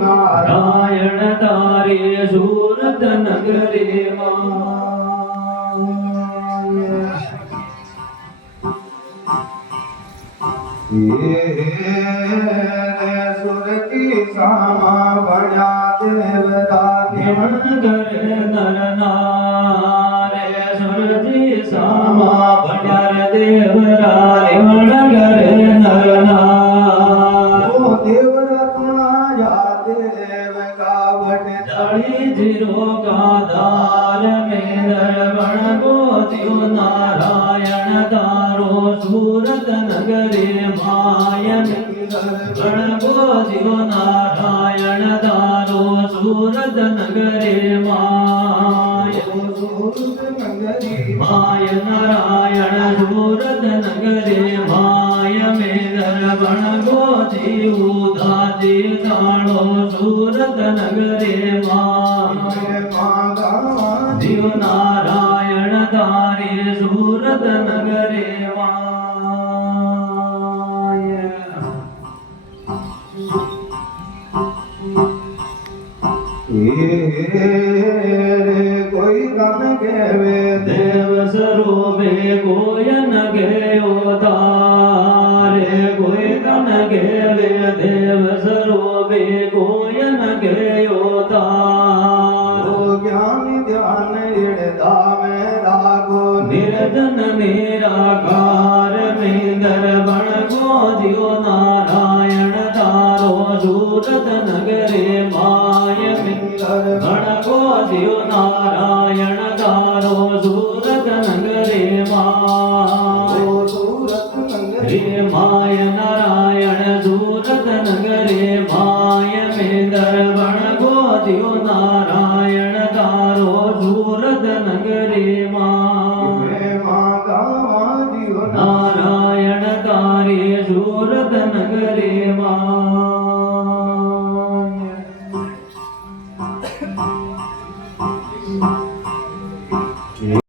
નારાયણ તારે સુરત નગરે સુરતી સામા ભણ્યા દેવતા કરે નરનારે સુરતી સામા ભણ્યા દેવરા રેવણ કરે નરનાર ઓ દેવરત્ના યા દેવ કાવટ ધળી જીરો કાધાર મેદર વણ ગોત્યો નારાયણ તારો સુરત નગરે માય ગણ ગોત્યો નારાયણ તારો સુરત નગરે માય માય નારાયણ સુરત નગરે માય મેદર વણ ગોતી ઉદાજી તાણો સુરત નગરે માય જીવ નારાયણ તારે સુરત નગરે માય કોઈ ગામ કેવે દેવ સ્વરૂપે કોઈ ન ગયો તારે કોઈ તન ગેવે દેવ સ્વરૂપે કોઈ ન ગયો તારો જ્ઞાન ધ્યાન ઈડધામે રાખો નિર્જન નિરાકાર મેંદર બણ ગોજ્યો નારાયણ તારો સુરત નગરે માય મેંદર બણ ગોજ્યો નારાયણ તારો સુરત નગરે માય સુરત રે માય નારાયણ સુરત નગરે માય મેંદર બણ ગોજ્યો નારાયણ